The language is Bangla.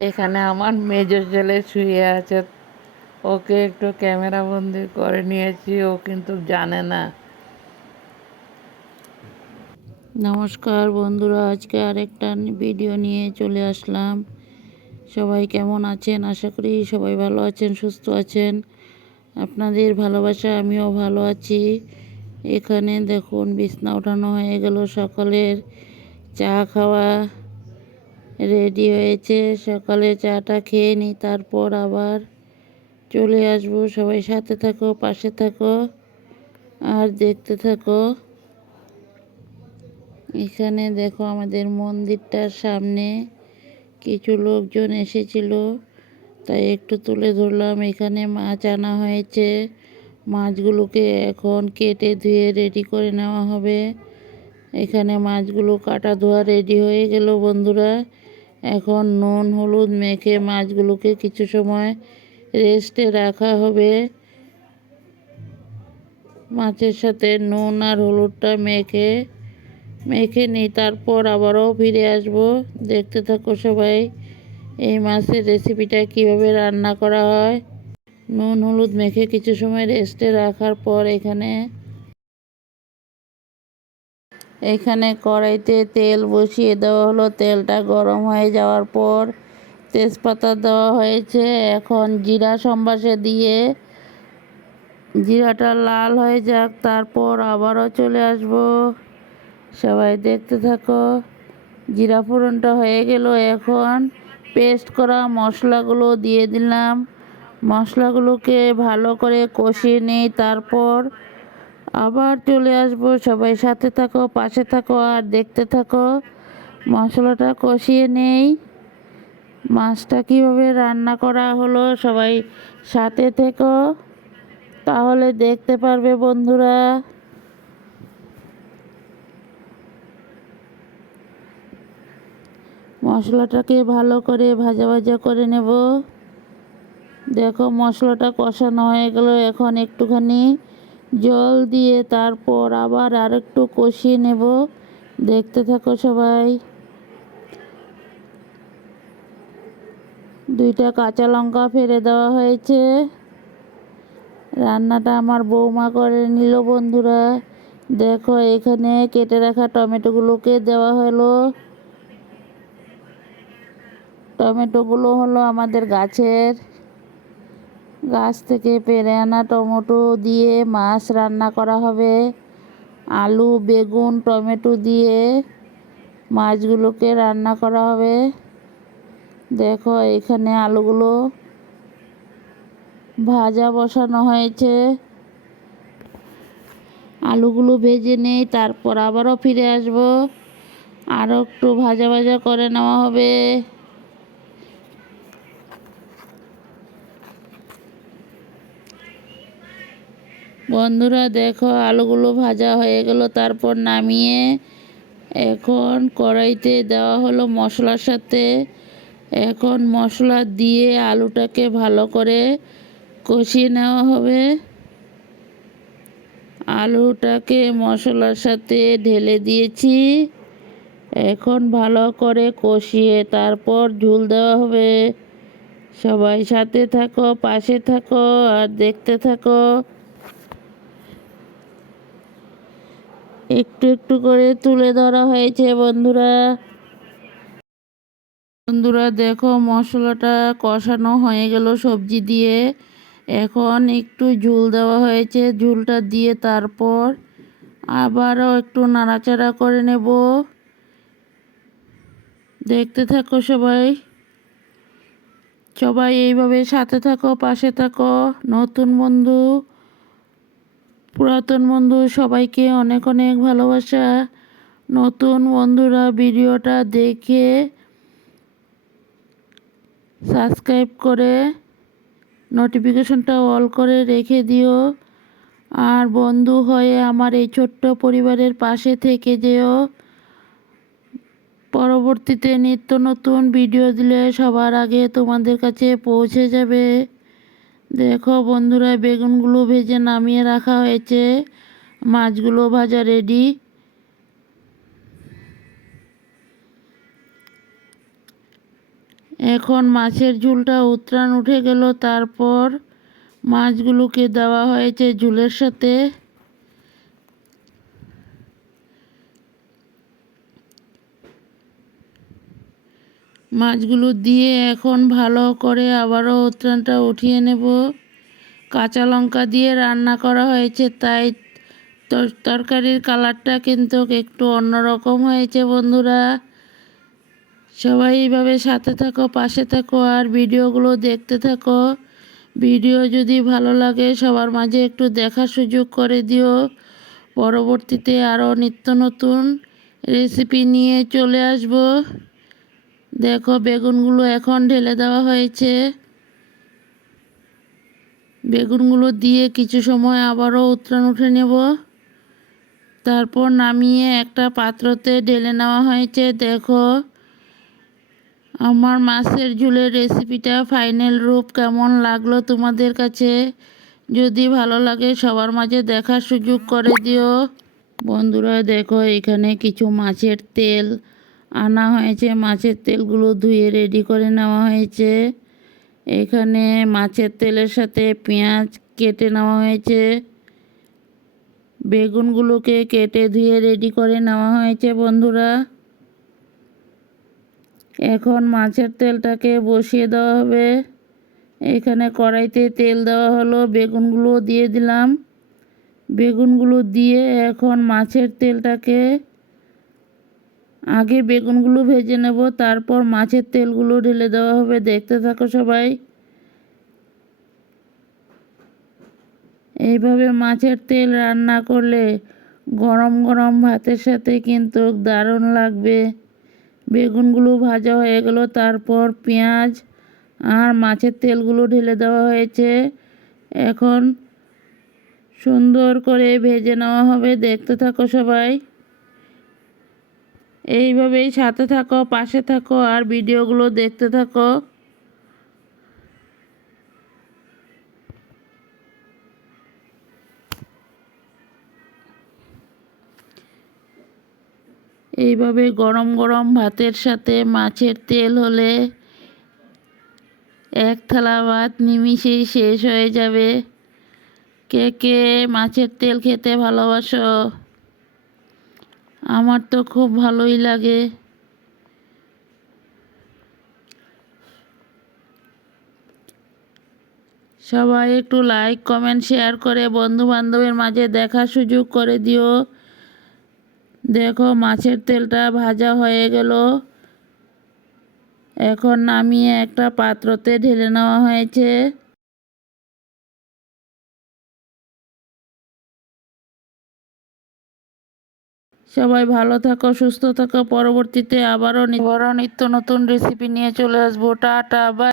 এখানে আমার মেজো ছেলে শুয়ে আছে, ওকে একটু ক্যামেরা বন্দি করে নিয়েছি, ও কিন্তু জানে না। নমস্কার বন্ধুরা, আজকে আরেকটা ভিডিও নিয়ে চলে আসলাম। সবাই কেমন আছেন? আশা করি সবাই ভালো আছেন, সুস্থ আছেন। আপনাদের ভালোবাসা আমিও ভালো আছি। এখানে দেখুন বিছনা ওঠানো হয়ে গেল, সকালের চা খাওয়া রেডি হয়েছে। সকালে চাটা খেয়ে নিই, তারপর আবার চলে আসবো। সবাই সাথে থাকো, পাশে থাকো আর দেখতে থাকো। এখানে দেখো আমাদের মন্দিরটার সামনে কিছু লোকজন এসেছিল, তাই একটু তুলে ধরলাম। এখানে মাছ আনা হয়েছে, মাছগুলোকে এখন কেটে ধুয়ে রেডি করে নেওয়া হবে। এখানে মাছগুলো কাটা ধোয়া রেডি হয়ে গেল বন্ধুরা। এখন নুন হলুদ মেখে মাছগুলোকে কিছু সময় রেস্টে রাখা হবে। মাছের সাথে নুন আর হলুদটা মেখে নিই, তারপর আবারও ফিরে আসব। দেখতে থাকো সবাই এই মাছের রেসিপিটা কিভাবে রান্না করা হয়। নুন হলুদ মেখে কিছু সময় রেস্টে রাখার পর এখানে কড়াইতে তেল বসিয়ে দেওয়া হলো। তেলটা গরম হয়ে যাওয়ার পর তেজপাতা দেওয়া হয়েছে। এখন জিরা সম্বাসে দিয়ে জিরাটা লাল হয়ে যাক, তারপর আবারও চলে আসব। সবাই দেখতে থাকো। জিরা ফোড়নটা হয়ে গেল, এখন পেস্ট করা মশলাগুলো দিয়ে দিলাম। মশলাগুলোকে ভালো করে কষিয়ে নিই, তারপর আবার চলে আসব। সবাই সাথে থাকো, পাশে থাকো আর দেখতে থাকো। মশলাটা কষিয়ে নেই। মাছটা কীভাবে রান্না করা হলো সবাই সাথে থেকো, তাহলে দেখতে পারবে বন্ধুরা। মশলাটাকে ভালো করে ভাজা ভাজা করে নেব। দেখো মশলাটা কষানো হয়ে গেল, এখন একটুখানি জল দিয়ে তারপর আবার আরেকটু কষিয়ে নেব। দেখতে থাকো সবাই। দুইটা কাঁচা লঙ্কা ফেলে দেওয়া হয়েছে। রান্নাটা আমার বৌমা করে নিল বন্ধুরা। দেখো এখানে কেটে রাখা টমেটোগুলোকে দেওয়া হলো। টমেটোগুলো হলো আমাদের গাছ থেকে পেড়ে আনা টমেটো দিয়ে মাছ রান্না করা হবে। আলু বেগুন টমেটো দিয়ে মাছগুলোকে রান্না করা হবে। দেখো এখানে আলুগুলো ভাজা বসানো হয়েছে। আলুগুলো ভেজে নেই, তারপর আবারও ফিরে আসব। আরও একটু ভাজা ভাজা করে নেওয়া হবে। বন্ধুরা দেখো আলুগুলো ভাজা হয়ে গেল, তারপর নামিয়ে এখন কড়াইতে দেওয়া হলো মশলার সাথে। এখন মশলা দিয়ে আলুটাকে ভালো করে কষিয়ে নেওয়া হবে। আলুটাকে মশলার সাথে ঢেলে দিয়েছি। এখন ভালো করে কষিয়ে তারপর ঝোল দেওয়া হবে। সবাই সাথে থাকো, পাশে থাকো আর দেখতে থাকো। একটু একটু করে তুলে ধরা হয়েছে বন্ধুরা। দেখো মশলাটা কষানো হয়ে গেল সবজি দিয়ে। এখন একটু ঝোল দেওয়া হয়েছে, ঝোলটা দিয়ে তারপর আবারও একটু নাড়াচাড়া করে নেব। দেখতে থাকো সবাই। সবাই এইভাবে সাথে থাকো, পাশে থাকো। নতুন বন্ধু পুরাতন বন্ধু সবাইকে অনেক অনেক ভালোবাসা। নতুন বন্ধুরা ভিডিওটা দেখে সাবস্ক্রাইব করে নোটিফিকেশনটা অল করে রেখে দিও। আর বন্ধু হয়ে আমার এই ছোট্ট পরিবারের পাশে থেকে যেও। পরবর্তীতে নিত্য নতুন ভিডিও দিলে সবার আগে তোমাদের কাছে পৌঁছে যাবে। দেখো বন্ধুরা বেগুনগুলো ভেজে নামিয়ে রাখা হয়েছে, মাছগুলো ভাজা রেডি। এখন মাছের ঝোলটা উতরান উঠে গেল, তারপর মাছগুলোকে দেওয়া হয়েছে ঝোলের সাথে। মাছগুলো দিয়ে এখন ভালো করে আবারও উতরানটা উঠিয়ে নেব। কাঁচা লঙ্কা দিয়ে রান্না করা হয়েছে, তাই তরকারির কালারটা কিন্তু একটু অন্যরকম হয়েছে। বন্ধুরা সবাই এইভাবে সাথে থাকো, পাশে থাকো আর ভিডিওগুলো দেখতে থাকো। ভিডিও যদি ভালো লাগে সবার মাঝে একটু দেখার সুযোগ করে দিও। পরবর্তীতে আরও নিত্য নতুন রেসিপি নিয়ে চলে আসব। দেখো বেগুনগুলো এখন ঢেলে দেওয়া হয়েছে। বেগুনগুলো দিয়ে কিছু সময় আবারও উতরান উঠে নেব, তারপর নামিয়ে একটা পাত্রতে ঢেলে নেওয়া হয়েছে। দেখো আমার মাছের ঝোলের রেসিপিটা ফাইনাল রূপ কেমন লাগলো তোমাদের কাছে। যদি ভালো লাগে সবার মাঝে দেখার সুযোগ করে দিও। বন্ধুরা দেখো এখানে কিছু মাছের তেল আনা হয়েছে। মাছের তেলগুলো ধুয়ে রেডি করে নেওয়া হয়েছে। এখানে মাছের তেলের সাথে পেঁয়াজ কেটে নেওয়া হয়েছে। বেগুনগুলোকে কেটে ধুয়ে রেডি করে নেওয়া হয়েছে। বন্ধুরা এখন মাছের তেলটাকে বসিয়ে দেওয়া হবে। এখানে কড়াইতে তেল দেওয়া হলো, বেগুনগুলো দিয়ে দিলাম। বেগুনগুলো দিয়ে এখন মাছের তেলটাকে আগে বেগুনগুলো ভেজে নেব, তারপর মাছের তেলগুলো ঢেলে দেওয়া হবে। দেখতে থাকো সবাই। এইভাবে মাছের তেল রান্না করলে গরম গরম ভাতের সাথে কিন্তু দারুণ লাগবে। বেগুনগুলো ভাজা হয়ে গেল, তারপর পেঁয়াজ আর মাছের তেলগুলো ঢেলে দেওয়া হয়েছে। এখন সুন্দর করে ভেজে নেওয়া হবে। দেখতে থাকো সবাই। এইভাবেই সাথে থাকো, পাশে থাকো আর ভিডিওগুলো দেখতে থাকো। এইভাবে গরম গরম ভাতের সাথে মাছের তেল হলে এক থালা ভাত নিমিষেই শেষ হয়ে যাবে। কে কে মাছের তেল খেতে ভালোবাসো? আমার তো খুব ভালোই লাগে। সবাই একটু লাইক কমেন্ট শেয়ার করে বন্ধু বান্ধবের মাঝে দেখার সুযোগ করে দিও। দেখো মাছের তেলটা ভাজা হয়ে গেল, এখন নামিয়ে একটা পাত্রতে ঢেলে নেওয়া হয়েছে। সবাই ভালো থাকো, সুস্থ থাকো। পরবর্তীতে আবারও নিত্য নতুন রেসিপি নিয়ে চলে আসবো। Tata bye.